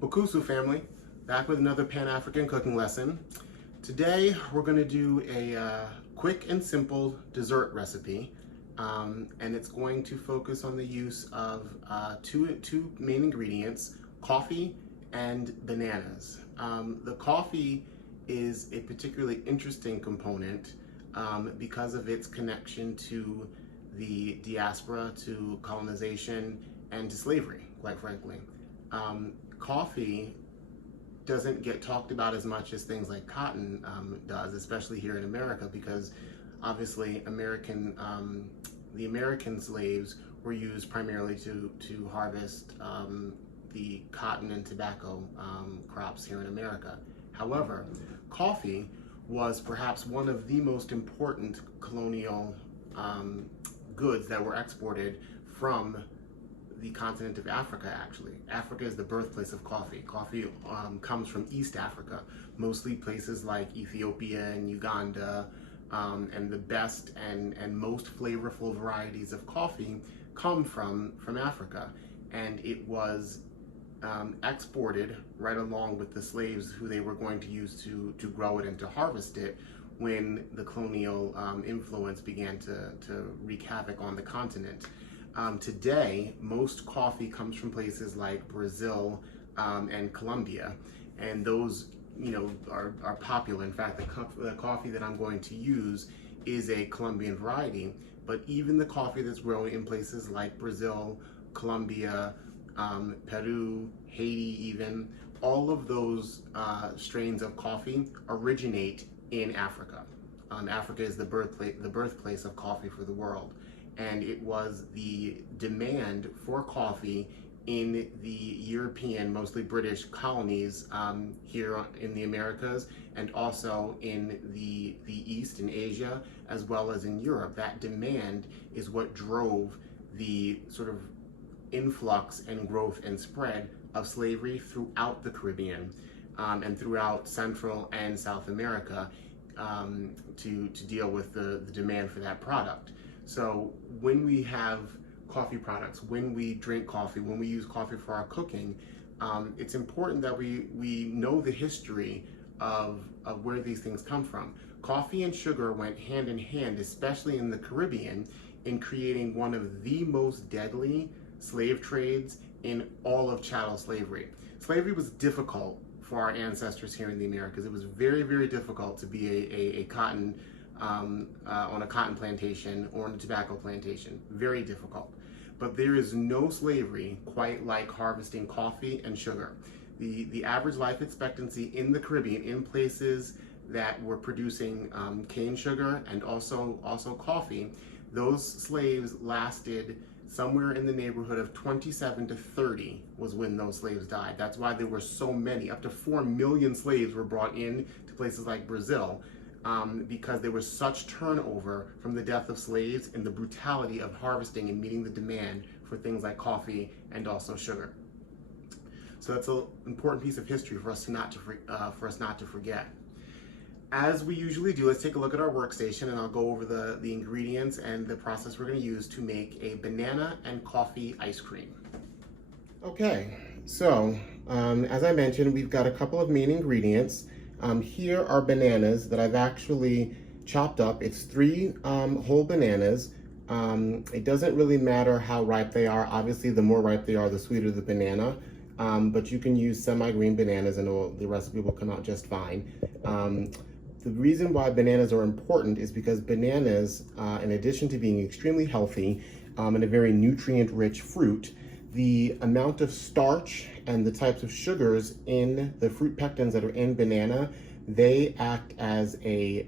Okusu family, back with another Pan-African cooking lesson. Today we're going to do a quick and simple dessert recipe, and it's going to focus on the use of two main ingredients, coffee and bananas. The coffee is a particularly interesting component because of its connection to the diaspora, to colonization, and to slavery, quite frankly. Coffee doesn't get talked about as much as things like cotton does, especially here in America, because obviously the American slaves were used primarily to harvest the cotton and tobacco crops here in America. However, coffee was perhaps one of the most important colonial goods that were exported from the continent of Africa, actually. Africa is the birthplace of coffee. Coffee comes from East Africa, mostly places like Ethiopia and Uganda, and the best and most flavorful varieties of coffee come from Africa. And it was exported right along with the slaves who they were going to use to grow it and to harvest it when the colonial influence began to wreak havoc on the continent. Today, most coffee comes from places like Brazil and Colombia, and those, are popular. In fact, the coffee that I'm going to use is a Colombian variety. But even the coffee that's grown in places like Brazil, Colombia, Peru, Haiti, even all of those strains of coffee originate in Africa. Africa is the birthplace of coffee for the world. And it was the demand for coffee in the European, mostly British colonies here in the Americas, and also in the East, in Asia, as well as in Europe. That demand is what drove the sort of influx and growth and spread of slavery throughout the Caribbean and throughout Central and South America to deal with the demand for that product. So when we have coffee products, when we drink coffee, when we use coffee for our cooking, it's important that we know the history of where these things come from. Coffee and sugar went hand in hand, especially in the Caribbean, in creating one of the most deadly slave trades in all of chattel slavery. Slavery was difficult for our ancestors here in the Americas. It was very, very difficult to be a cotton on a cotton plantation or on a tobacco plantation. Very difficult. But there is no slavery quite like harvesting coffee and sugar. The average life expectancy in the Caribbean, in places that were producing cane sugar and also coffee, those slaves lasted somewhere in the neighborhood of 27 to 30 was when those slaves died. That's why there were so many. Up to 4 million slaves were brought in to places like Brazil, because there was such turnover from the death of slaves and the brutality of harvesting and meeting the demand for things like coffee and also sugar. So that's an important piece of history for us not to forget. As we usually do, let's take a look at our workstation, and I'll go over the ingredients and the process we're going to use to make a banana and coffee ice cream. Okay, so as I mentioned, we've got a couple of main ingredients. Here are bananas that I've actually chopped up. It's 3 whole bananas. It doesn't really matter how ripe they are. Obviously, the more ripe they are, the sweeter the banana. But you can use semi-green bananas and the recipe will come out just fine. The reason why bananas are important is because bananas, in addition to being extremely healthy and a very nutrient-rich fruit, the amount of starch and the types of sugars in the fruit pectins that are in banana, they act as a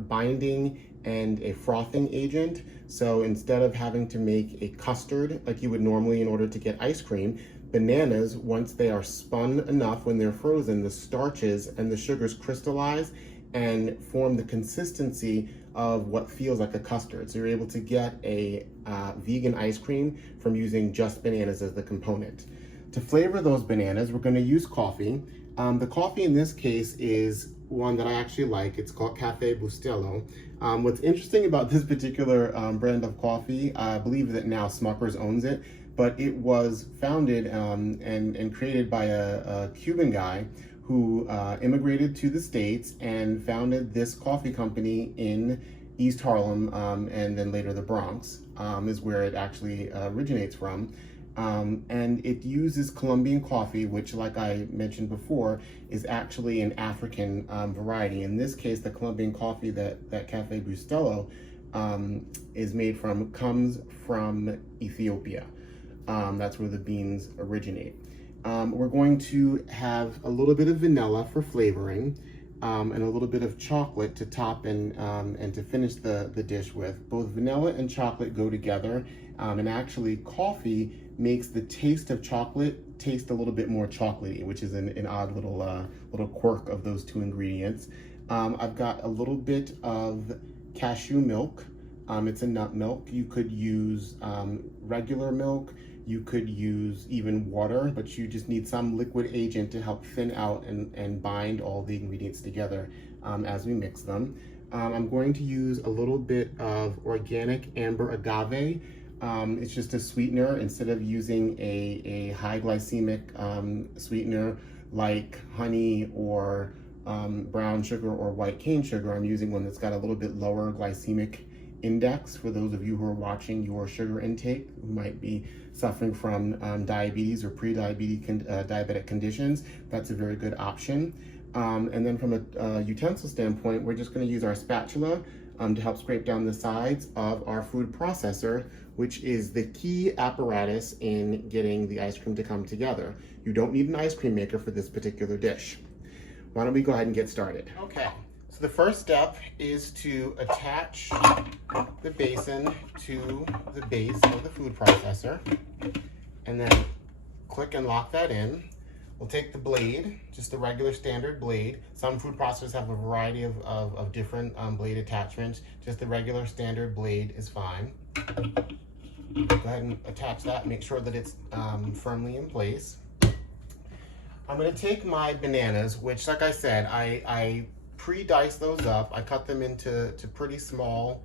binding and a frothing agent. So instead of having to make a custard like you would normally in order to get ice cream, bananas, once they are spun enough, when they're frozen, the starches and the sugars crystallize and form the consistency of what feels like a custard. So you're able to get a vegan ice cream from using just bananas as the component. To flavor those bananas, we're going to use coffee. The coffee in this case is one that I actually like. It's called Cafe Bustelo. What's interesting about this particular brand of coffee, I believe that now Smucker's owns it, but it was founded and created by a Cuban guy who immigrated to the States and founded this coffee company in East Harlem, and then later the Bronx is where it actually originates from. And it uses Colombian coffee, which, like I mentioned before, is actually an African variety. In this case, the Colombian coffee that Cafe Bustelo is made from comes from Ethiopia. That's where the beans originate. We're going to have a little bit of vanilla for flavoring, and a little bit of chocolate to top and to finish the dish with. Both vanilla and chocolate go together, and actually coffee makes the taste of chocolate taste a little bit more chocolatey, which is an odd little quirk of those two ingredients. I've got a little bit of cashew milk. It's a nut milk. You could use regular milk. You could use even water, but you just need some liquid agent to help thin out and bind all the ingredients together as we mix them. I'm going to use a little bit of organic amber agave. It's just a sweetener. Instead of using a high glycemic sweetener like honey or brown sugar or white cane sugar, I'm using one that's got a little bit lower glycemic index for those of you who are watching your sugar intake, who might be suffering from diabetes or diabetic conditions. That's a very good option. And then from a utensil standpoint, we're just going to use our spatula to help scrape down the sides of our food processor, which is the key apparatus in getting the ice cream to come together. You don't need an ice cream maker for this particular dish. Why don't we go ahead and get started? Okay, so the first step is to attach the basin to the base of the food processor, and then click and lock that in. We'll take the blade, just the regular standard blade. Some food processors have a variety of different blade attachments. Just the regular standard blade is fine. Go ahead and attach that, make sure that it's firmly in place. I'm going to take my bananas, which, like I said, I pre-dice those up. I cut them into pretty small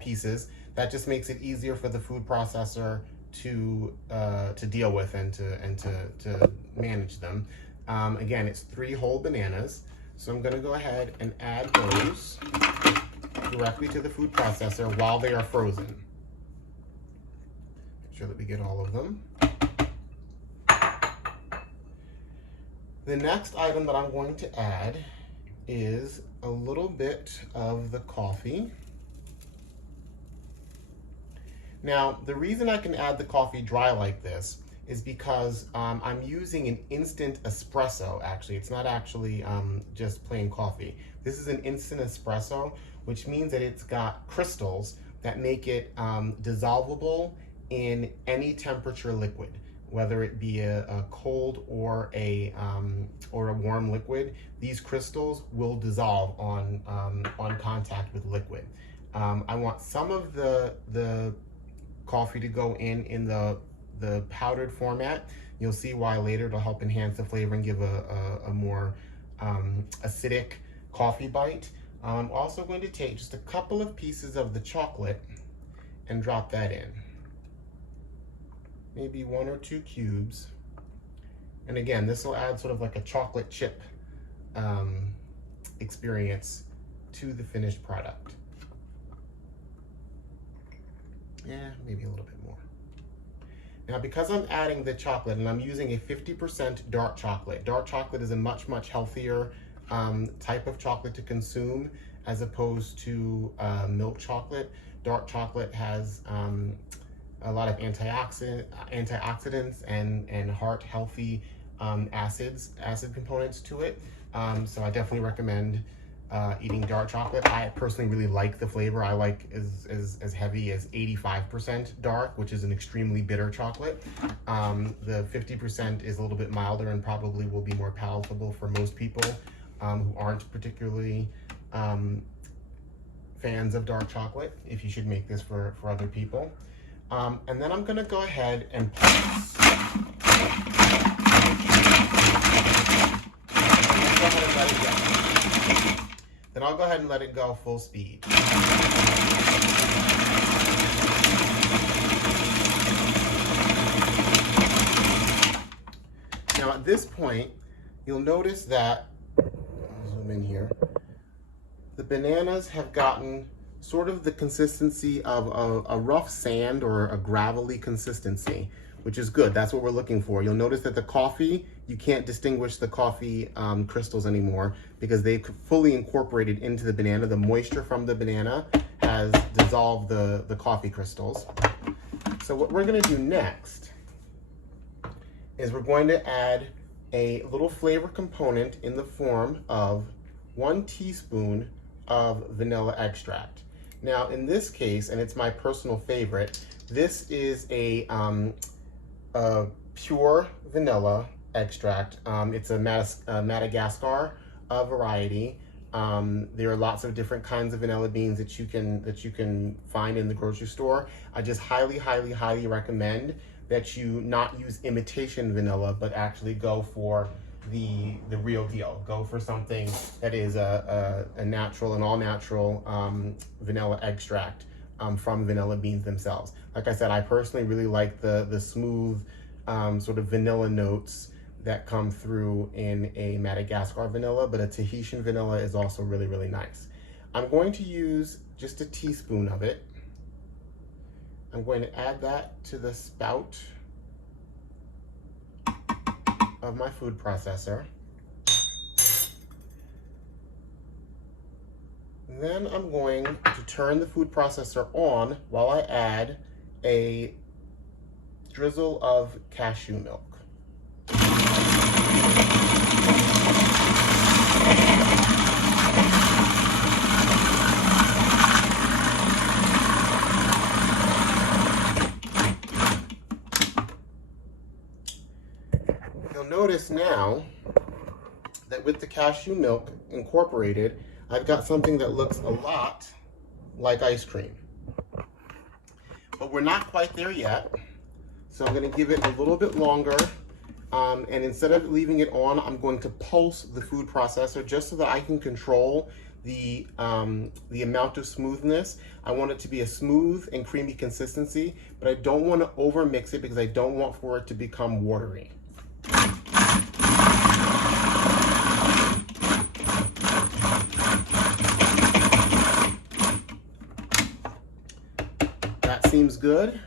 pieces. That just makes it easier for the food processor to deal with and to manage them. Again, it's 3 whole bananas, so I'm going to go ahead and add those directly to the food processor while they are frozen. Make sure that we get all of them. The next item that I'm going to add is a little bit of the coffee. Now, the reason I can add the coffee dry like this is because I'm using an instant espresso, actually. It's not actually just plain coffee. This is an instant espresso, which means that it's got crystals that make it dissolvable in any temperature liquid, whether it be a cold or a warm liquid. These crystals will dissolve on contact with liquid. I want some of the coffee to go in the powdered format. You'll see why later. It'll help enhance the flavor and give a more acidic coffee bite. I'm also going to take just a couple of pieces of the chocolate and drop that in. Maybe 1 or 2 cubes. And again, this will add sort of like a chocolate chip experience to the finished product. Yeah, maybe a little bit more. Now, because I'm adding the chocolate and I'm using a 50% dark chocolate. Dark chocolate is a much, much healthier type of chocolate to consume as opposed to milk chocolate. Dark chocolate has a lot of antioxidants and heart healthy acid components to it. So I definitely recommend eating dark chocolate. I personally really like the flavor. I like as heavy as 85% dark, which is an extremely bitter chocolate. The 50% is a little bit milder and probably will be more palatable for most people who aren't particularly fans of dark chocolate, if you should make this for other people. And then I'm gonna go ahead and pulse. Then I'll go ahead and let it go full speed. Now at this point, you'll notice that, I'll zoom in here, the bananas have gotten sort of the consistency of a rough sand or a gravelly consistency, which is good. That's what we're looking for. You'll notice that the coffee, you can't distinguish the coffee crystals anymore because they've fully incorporated into the banana. The moisture from the banana has dissolved the coffee crystals. So what we're gonna do next is we're going to add a little flavor component in the form of 1 teaspoon of vanilla extract. Now in this case, and it's my personal favorite, this is a pure vanilla extract. It's a Madagascar variety. There are lots of different kinds of vanilla beans that you can find in the grocery store. I just highly recommend that you not use imitation vanilla, but actually go for the real deal. Go for something that is an all natural vanilla extract from vanilla beans themselves. Like I said, I personally really like the smooth sort of vanilla notes that come through in a Madagascar vanilla, but a Tahitian vanilla is also really nice. I'm going to use just a teaspoon of it. I'm going to add that to the spout of my food processor. Then I'm going to turn the food processor on while I add a drizzle of cashew milk. You'll notice now that with the cashew milk incorporated, I've got something that looks a lot like ice cream. But we're not quite there yet, so I'm going to give it a little bit longer. And instead of leaving it on, I'm going to pulse the food processor just so that I can control the amount of smoothness. I want it to be a smooth and creamy consistency, but I don't want to over mix it because I don't want for it to become watery. That seems good.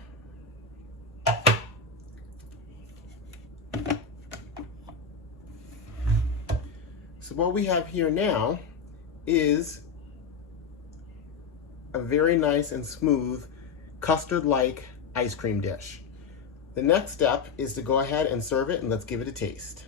So what we have here now is a very nice and smooth custard-like ice cream dish. The next step is to go ahead and serve it, and let's give it a taste.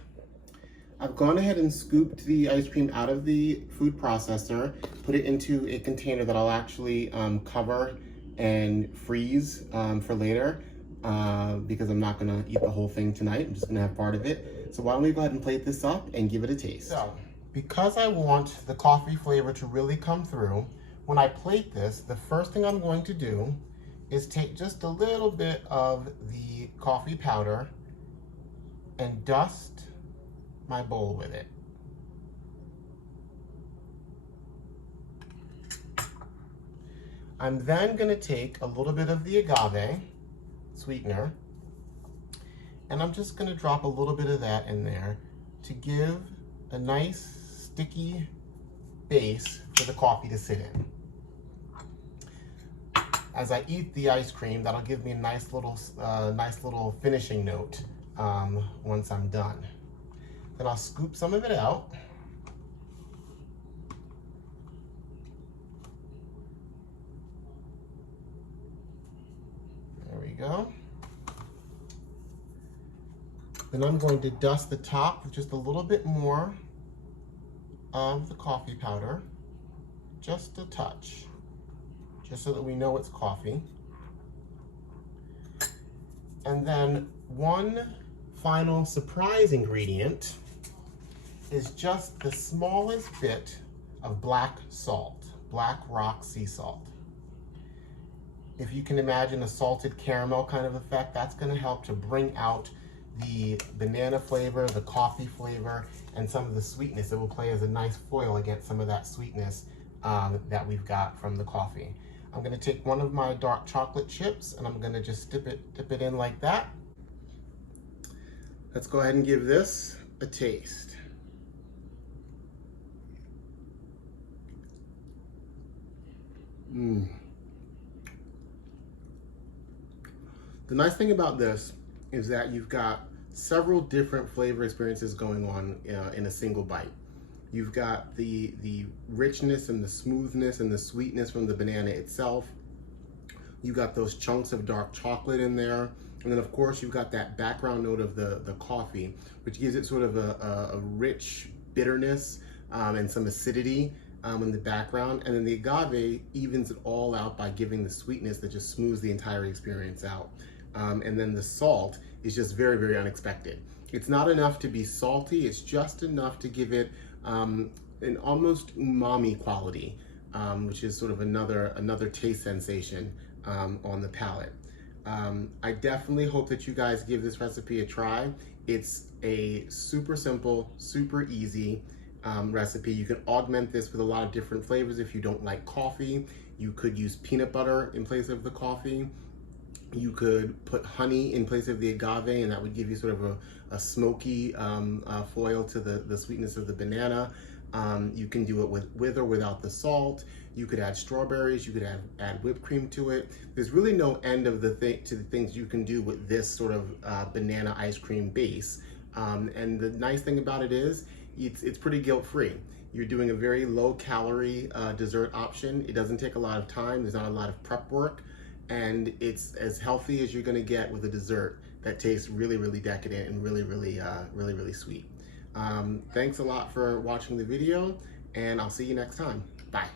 I've gone ahead and scooped the ice cream out of the food processor, put it into a container that I'll actually cover and freeze for later because I'm not gonna eat the whole thing tonight. I'm just gonna have part of it. So why don't we go ahead and plate this up and give it a taste. So, because I want the coffee flavor to really come through, when I plate this, the first thing I'm going to do is take just a little bit of the coffee powder and dust my bowl with it. I'm then going to take a little bit of the agave sweetener, and I'm just going to drop a little bit of that in there to give a nice sticky base for the coffee to sit in. As I eat the ice cream, that'll give me a nice little finishing note once I'm done. Then I'll scoop some of it out. There we go. Then I'm going to dust the top with just a little bit more of the coffee powder, just a touch, just so that we know it's coffee. And then one final surprise ingredient is just the smallest bit of black salt, black rock sea salt. If you can imagine a salted caramel kind of effect, that's going to help to bring out the banana flavor, the coffee flavor, and some of the sweetness. It will play as a nice foil against some of that sweetness that we've got from the coffee. I'm going to take one of my dark chocolate chips and I'm going to just dip it in like that. Let's go ahead and give this a taste. The nice thing about this is that you've got several different flavor experiences going on in a single bite. You've got the richness and the smoothness and the sweetness from the banana itself. You got those chunks of dark chocolate in there. And then of course you've got that background note of the coffee, which gives it sort of a rich bitterness and some acidity in the background. And then the agave evens it all out by giving the sweetness that just smooths the entire experience out. And then the salt is just very, very unexpected. It's not enough to be salty, it's just enough to give it an almost umami quality, which is sort of another taste sensation on the palate. I definitely hope that you guys give this recipe a try. It's a super simple, super easy recipe. You can augment this with a lot of different flavors. If you don't like coffee, you could use peanut butter in place of the coffee. You could put honey in place of the agave, and that would give you sort of a smoky foil to the sweetness of the banana. You can do it with or without the salt. You could add strawberries, you could add whipped cream to it. There's really no end of to the things you can do with this sort of banana ice cream base. And the nice thing about it is, it's pretty guilt-free. You're doing a very low calorie dessert option. It doesn't take a lot of time, there's not a lot of prep work. And it's as healthy as you're gonna get with a dessert that tastes really, really decadent and really, really sweet. Thanks a lot for watching the video, and I'll see you next time. Bye.